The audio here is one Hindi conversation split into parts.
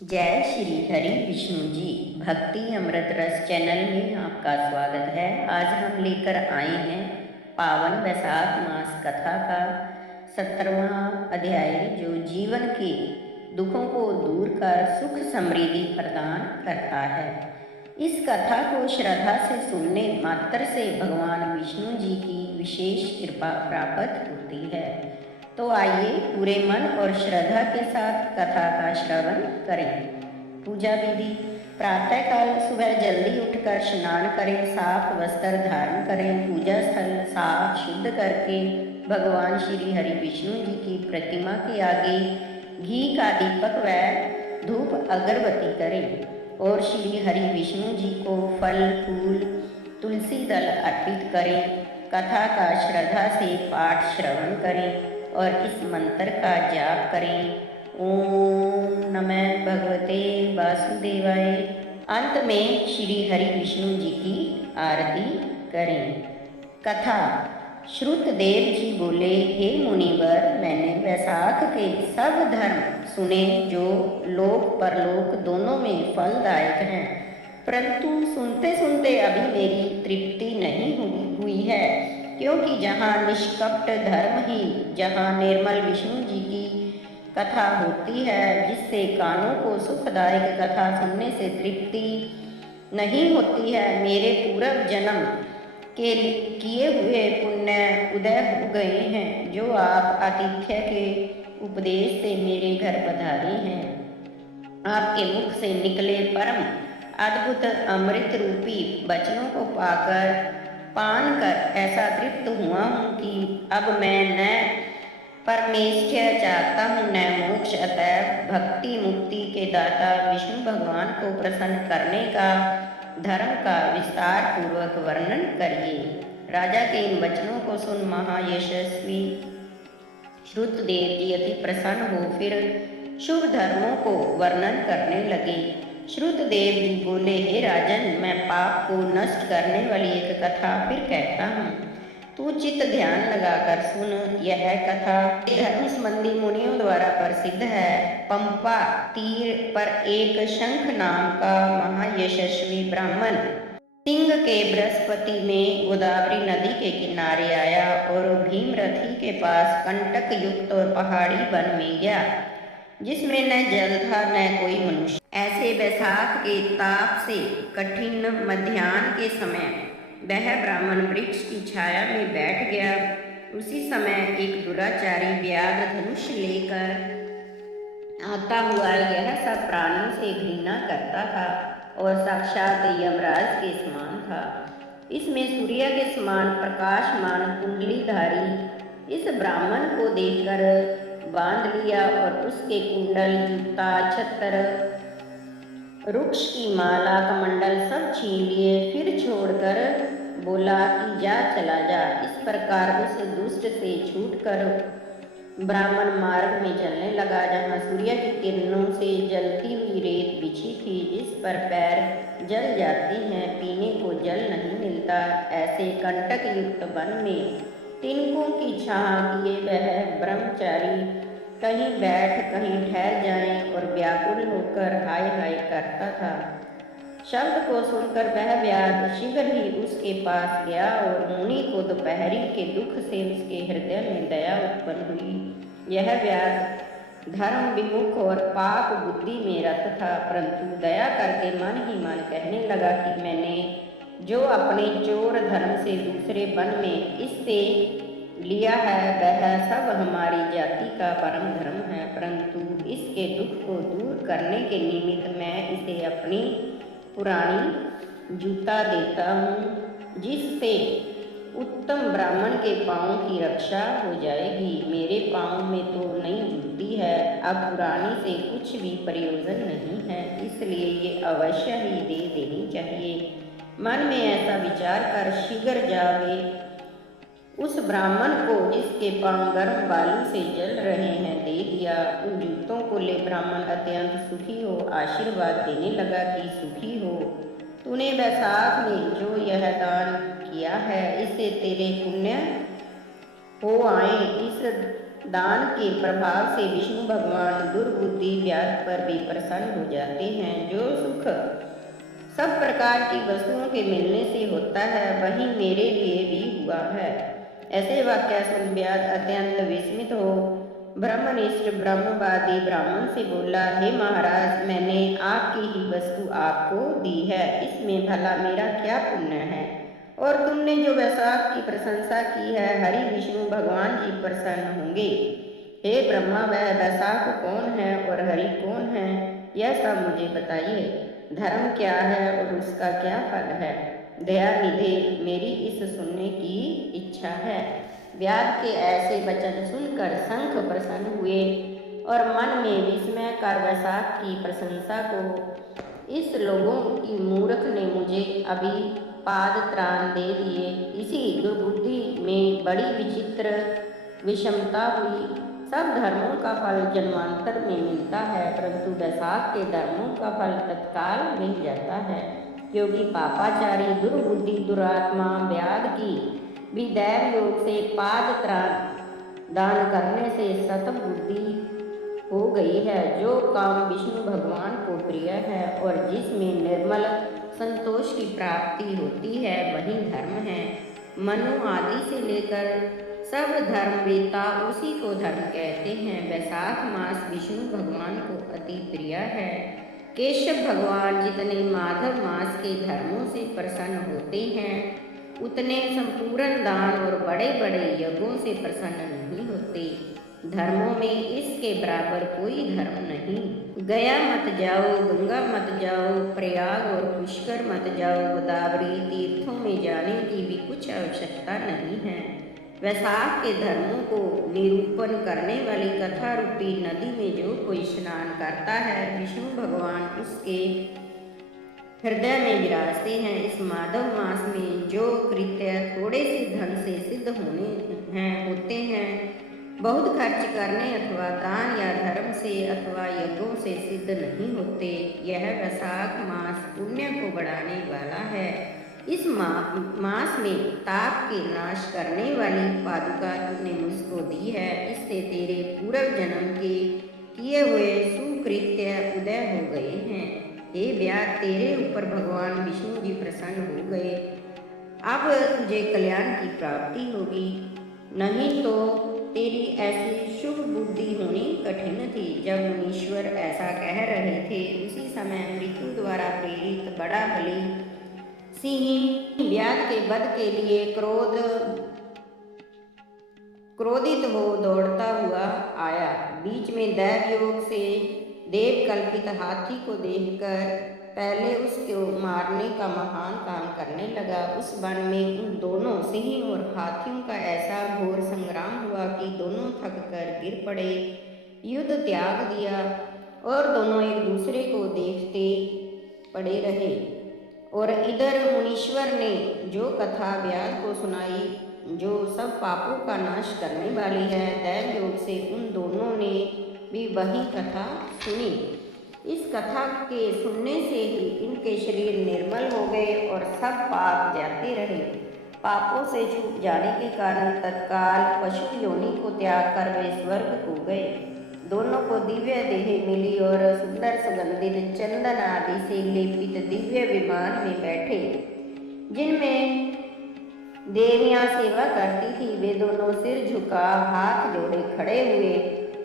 जय श्री हरि विष्णु जी। भक्ति अमृत रस चैनल में आपका स्वागत है। आज हम लेकर आए हैं पावन वैशाख मास कथा का 17वां अध्याय, जो जीवन के दुखों को दूर कर सुख समृद्धि प्रदान करता है। इस कथा को श्रद्धा से सुनने मात्र से भगवान विष्णु जी की विशेष कृपा प्राप्त होती है। तो आइए पूरे मन और श्रद्धा के साथ कथा का श्रवण करें। पूजा विधि: प्रातःकाल सुबह जल्दी उठकर स्नान करें, साफ वस्त्र धारण करें, पूजा स्थल साफ शुद्ध करके भगवान श्री हरि विष्णु जी की प्रतिमा के आगे घी का दीपक व धूप अगरबत्ती करें और श्री हरि विष्णु जी को फल फूल तुलसी दल अर्पित करें। कथा का श्रद्धा से पाठ श्रवण करें और इस मंत्र का जाप करें, ओम नमः भगवते वासुदेवाय। अंत में श्री हरि विष्णु जी की आरती करें। कथा: श्रुतदेव जी बोले, हे मुनिवर, मैंने वैशाख के सब धर्म सुने जो लोक परलोक दोनों में फलदायक हैं, परंतु सुनते सुनते अभी मेरी तृप्ति नहीं हुई है, क्योंकि जहाँ निष्कपट धर्म ही, जहाँ निर्मल विष्णु जी की कथा होती है, जिससे कानों को सुखदायक कथा सुनने से तृप्ति नहीं होती है, मेरे पूर्व जन्म के किए हुए पुण्य उदय हो गए हैं, जो आप आतिथ्य के उपदेश से मेरे घर पधारे हैं। आपके मुख से निकले परम अद्भुत अमृत रूपी वचनों को पान कर ऐसा तृप्त हुआ हूँ कि अब मैं न परमेष्ठ्य चाहता हूँ न मोक्ष। अतः भक्ति मुक्ति के दाता विष्णु भगवान को प्रसन्न करने का धर्म का विस्तार पूर्वक वर्णन करिए। राजा के इन वचनों को सुन महायशस्वी श्रुतदेव जी अति प्रसन्न हो फिर शुभ धर्मों को वर्णन करने लगे। श्रुतदेव जी बोले, हे राजन, मैं पाप को नष्ट करने वाली एक कथा फिर कहता हूँ, तू चित्त ध्यान लगाकर सुन। यह कथा धर्म संबंधी मुनियों द्वारा प्रसिद्ध है। पंपा तीर पर एक शंख नाम का महायशस्वी ब्राह्मण सिंह के बृहस्पति में गोदावरी नदी के किनारे आया और भीमरथी के पास कंटक युक्त और पहाड़ी वन में गया, जिसमें न जल था न कोई मनुष्य। ऐसे वैशाख के ताप से कठिन मध्याह्न के समय वह ब्राह्मण वृक्ष की छाया में बैठ गया। उसी समय एक दुराचारी व्याघ्र धनुष लेकर आता हुआ यह सब प्राणियों से घृणा करता था और साक्षात यमराज के समान था। इसमें सूर्य के समान प्रकाशमान कुंडलीधारी इस ब्राह्मण को देखकर बांध लिया और उसके कुंडल, जूता, छत्र, वृक्ष की माला, कमंडल सब छीन लिए। फिर छोड़कर बोला कि जा, चला जा। इस प्रकार उस दुष्ट से छूटकर ब्राह्मण मार्ग में चलने लगा, जहाँ सूर्य की किरणों से जलती हुई रेत बिछी थी, जिस पर पैर जल जाते हैं, पीने को जल नहीं मिलता। ऐसे कंटक युक्त वन में तिनकों की छाह किए वह ब्रह्मचारी कहीं बैठ कहीं ठहर जाएं और व्याकुल होकर हाय हाय करता था। शब्द को सुनकर वह व्याध शीघ्र ही उसके पास गया और मुनि को दोपहरी के दुख से उसके हृदय में दया उत्पन्न हुई। यह व्याध धर्म विमुख और पाप बुद्धि में रत था, परंतु दया करके मन ही मन कहने लगा कि मैंने जो अपने चोर धर्म से दूसरे वन में इससे लिया है, वह सब हमारी जाति का परम धर्म है, परंतु इसके दुख को दूर करने के निमित्त मैं इसे अपनी पुरानी जूता देता हूँ, जिससे उत्तम ब्राह्मण के पाँव की रक्षा हो जाएगी। मेरे पाँव में तो नई जूती है, अब पुरानी से कुछ भी प्रयोजन नहीं है, इसलिए ये अवश्य ही दे देनी चाहिए। मन में ऐसा विचार कर शीघ्र जावे उस ब्राह्मण को, जिसके पांव गर्म बालू से जल रहे हैं, दे दिया। उन जूतों को ले ब्राह्मण अत्यंत सुखी हो आशीर्वाद देने लगा कि सुखी हो, तूने वैशाख में जो यह दान किया है, इससे तेरे पुण्य हो आए। इस दान के प्रभाव से विष्णु भगवान दुर्बुद्धि व्याध पर भी प्रसन्न हो जाते हैं। जो सुख सब प्रकार की वस्तुओं के मिलने से होता है, वही मेरे लिए भी हुआ है। ऐसे वाक्य सुन व्याध अत्यंत विस्मित हो ब्रह्मनिष्ठ ब्रह्मवादी ब्राह्मण से बोला, हे महाराज, मैंने आपकी ही वस्तु आपको दी है, इसमें भला मेरा क्या पुण्य है? और तुमने जो वैशाख की प्रशंसा की है, हरि विष्णु भगवान जी प्रसन्न होंगे। हे ब्रह्मा, वह वैशाख कौन है और हरि कौन है, यह सब मुझे बताइए। धर्म क्या है और उसका क्या फल है? दयानिधे, मेरी इस सुनने की इच्छा है। व्याध के ऐसे वचन सुनकर शंख प्रसन्न हुए और मन में विस्मय कर वैशाख की प्रशंसा को, इस लोगों की मूर्ख ने मुझे अभी पाद त्राण दे दिए। इसी दुर्बुद्धि में बड़ी विचित्र विषमता हुई। सब धर्मों का फल जन्मांतर में मिलता है, परंतु वैशाख के धर्मों का फल तत्काल मिल जाता है, क्योंकि पापाचारी दुर्बुद्धि दुरात्मा व्याध की भी दैव योग से पाद त्राण दान करने से सतबुद्धि हो गई है। जो काम विष्णु भगवान को प्रिय है और जिसमें निर्मल संतोष की प्राप्ति होती है, वही धर्म है। मनु आदि से लेकर सब धर्मवेत्ता उसी को धर्म कहते हैं। वैशाख मास विष्णु भगवान को अति प्रिय है। केशव भगवान जितने माधव मास के धर्मों से प्रसन्न होते हैं, उतने संपूर्ण दान और बड़े बड़े यज्ञों से प्रसन्न नहीं होते। धर्मों में इसके बराबर कोई धर्म नहीं। गया मत जाओ, गंगा मत जाओ, प्रयाग और पुष्कर मत जाओ, गोदावरी तीर्थों में जाने की भी कुछ आवश्यकता नहीं है। वैशाख के धर्मों को निरूपण करने वाली कथा रूपी नदी में जो कोई स्नान करता है, विष्णु भगवान उसके हृदय में विराजते हैं। इस माधव मास में जो कृत्य थोड़े से धन से सिद्ध होते हैं, बहुत खर्च करने अथवा दान या धर्म से अथवा यज्ञों से सिद्ध नहीं होते। यह वैशाख मास पुण्य को बढ़ाने वाला है। इस मास में ताप के नाश करने वाली पादुका तूने मुझको दी है, इससे तेरे पूर्व जन्म के किए हुए सुकृत्य उदय हो गए हैं। हे व्याध, तेरे ऊपर भगवान विष्णु जी प्रसन्न हो गए। अब तुझे कल्याण की प्राप्ति होगी, नहीं तो तेरी ऐसी शुभ बुद्धि होनी कठिन थी। जब मुनीश्वर ऐसा कह रहे थे, उसी समय मृत्यु द्वारा प्रेरित बड़ा बलि सिंह व्याध के वध के लिए क्रोधित हो दौड़ता हुआ आया। बीच में दैव योग से देव कल्पित हाथी को देखकर पहले उसको मारने का महान काम करने लगा। उस वन में उन दोनों सिंह और हाथियों का ऐसा घोर संग्राम हुआ कि दोनों थक कर गिर पड़े, युद्ध त्याग दिया और दोनों एक दूसरे को देखते पड़े रहे। और इधर मुनीश्वर ने जो कथा व्याध को सुनाई, जो सब पापों का नाश करने वाली है, दैव योग से उन दोनों ने भी वही कथा सुनी। इस कथा के सुनने से ही इनके शरीर निर्मल हो गए और सब पाप जाते रहे। पापों से छूट जाने के कारण तत्काल पशु योनि को त्याग कर वे स्वर्ग को गए। दोनों को दिव्य देह मिली और सुंदर सुगंधित चंदन आदि से लेपित दिव्य विमान में बैठे, जिनमें देवियां सेवा करती थी। वे दोनों सिर झुका हाथ जोड़े खड़े हुए।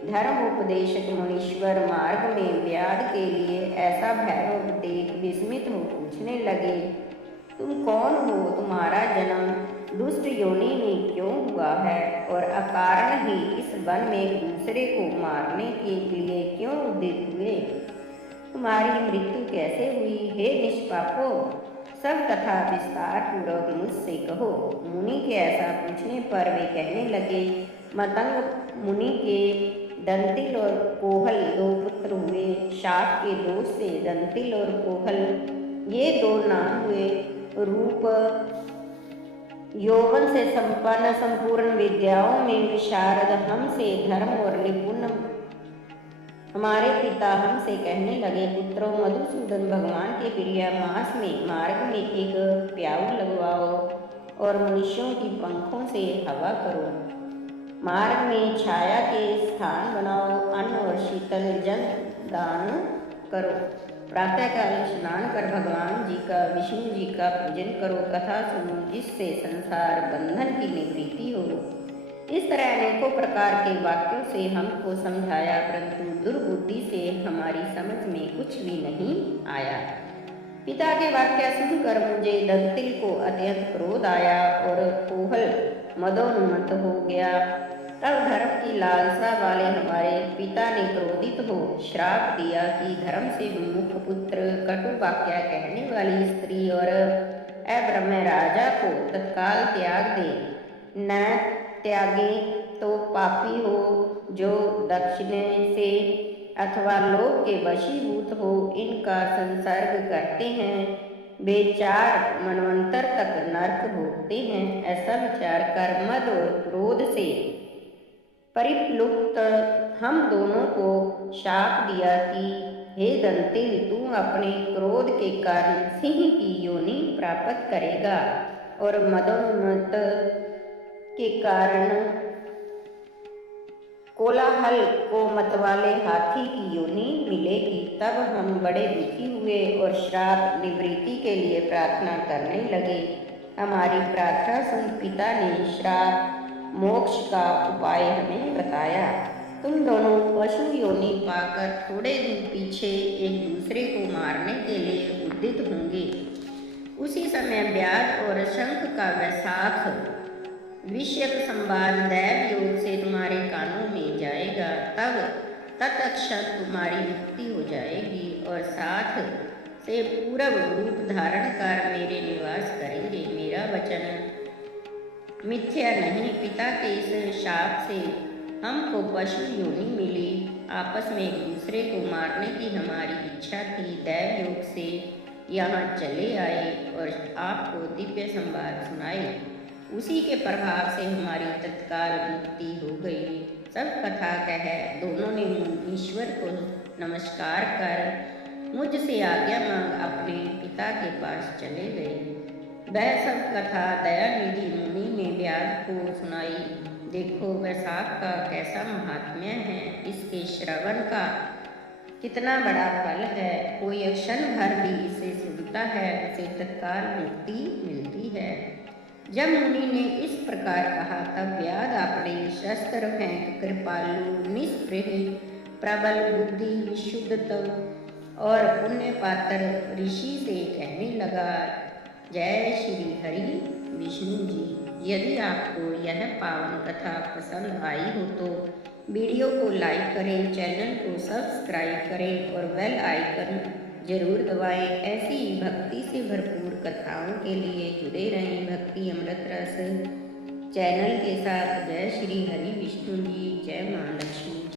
धर्मोपदेशक मुनीश्वर मार्ग में व्याध के लिए ऐसा भैरव देख विस्मित हो पूछने लगे, तुम कौन हो? तुम्हारा जन्म दुष्ट योनि में क्यों हुआ है और अकारण ही इस वन में एक दूसरे को मारने के लिए क्यों उद्यत हुए? तुम्हारी मृत्यु कैसे हुई? हे निष्पापो, सब कथा विस्तार पूर्वक मुझसे कहो। मुनि के ऐसा पूछने पर वे कहने लगे, मतंग मुनि के दंतिल और कोहल दो पुत्र हुए। शाप के दोष से दंतिल और कोहल ये दो नाम हुए। रूप यौवन से संपन्न संपूर्ण विद्याओं में विशारद हमसे धर्म और निपुण हमारे पिता हमसे कहने लगे, पुत्रों, मधुसूदन भगवान के प्रिय मास में मार्ग में एक प्याऊ लगवाओ और मनुष्यों की पंखों से हवा करो। मार्ग में छाया के स्थान बनाओ, अन्न और शीतल जल दान करो। प्रातःकाल स्नान कर भगवान जी का, विष्णु जी का पूजन करो, कथा सुनो जिससे संसार बंधन की निवृत्ति हो। इस तरह अनेकों प्रकार के वाक्यों से हमको समझाया, परंतु दुर्बुद्धि से हमारी समझ में कुछ भी नहीं आया। पिता के वाक्य सुनकर मुझे दंतिल को अत्यंत क्रोध आया और कोहल मदोन्मत्त हो गया। तब धर्म की लालसा वाले हमारे पिता ने क्रोधित हो श्राप दिया कि धर्म से विमुख पुत्र, कटु वाक्य कहने वाली स्त्री और अब्रह्म राजा को तत्काल त्याग दे। न त्यागे तो पापी हो, जो दक्षिणे से अथवा लोभ के वशीभूत हो इनका संसर्ग करते हैं, वे 4 मनवंतर तक नरक भोगते हैं। ऐसा विचार कर मद और क्रोध से परिप्लुत हम दोनों को शाप दिया कि हे दंतिल, तू अपने क्रोध के कारण सिंह की योनि प्राप्त करेगा और मदोन्मत्त के कारण कोलाहल को मतवाले हाथी की योनि मिलेगी। तब हम बड़े दुखी हुए और श्राप निवृत्ति के लिए प्रार्थना करने लगे। हमारी प्रार्थना सुन पिता ने श्राप मोक्ष का उपाय हमें बताया। तुम दोनों पशु योनि पाकर थोड़े दिन पीछे एक दूसरे को मारने के लिए उद्यत होंगे। उसी समय व्याध और शंख का वैशाख विषयक संवाद दैव योग से तुम्हारे कानों में जाएगा। तब तत्क्षण तुम्हारी मुक्ति हो जाएगी और साथ से पूर्व रूप धारण कर मेरे निवास करेंगे। मेरा वचन मिथ्या नहीं। पिता के इस शाप से हमको पशु योनि मिली। आपस में एक दूसरे को मारने की हमारी इच्छा थी। दैव योग से यहाँ चले आए और आपको दिव्य संवाद सुनाए। उसी के प्रभाव से हमारी तत्काल मुक्ति हो गई। सब कथा कह दोनों ने ईश्वर को नमस्कार कर मुझसे आज्ञा मांग अपने पिता के पास चले गए। वह सब कथा दयानिधि मुनि ने व्याध को सुनाई। देखो वैशाख का कैसा महात्म्य है, इसके श्रवण का कितना बड़ा फल है। कोई क्षण भर भी इसे सुनता है उसे तत्काल मुक्ति मिलती है। जब मुनि ने इस प्रकार कहा तब व्याध अपने शस्त्र फेंक कृपालु, निष्पृह, प्रबल बुद्धि, विशुद्ध और पुण्य पात्र ऋषि से कहने लगा, जय श्री हरि विष्णु जी। यदि आपको यह पावन कथा पसंद आई हो तो वीडियो को लाइक करें, चैनल को सब्सक्राइब करें और बेल आइकन जरूर दबाएं। ऐसी भक्ति से भरपूर कथाओं के लिए जुड़े रहें भक्ति अमृत रस चैनल के साथ। जय श्री हरि विष्णु जी, जय मां लक्ष्मी।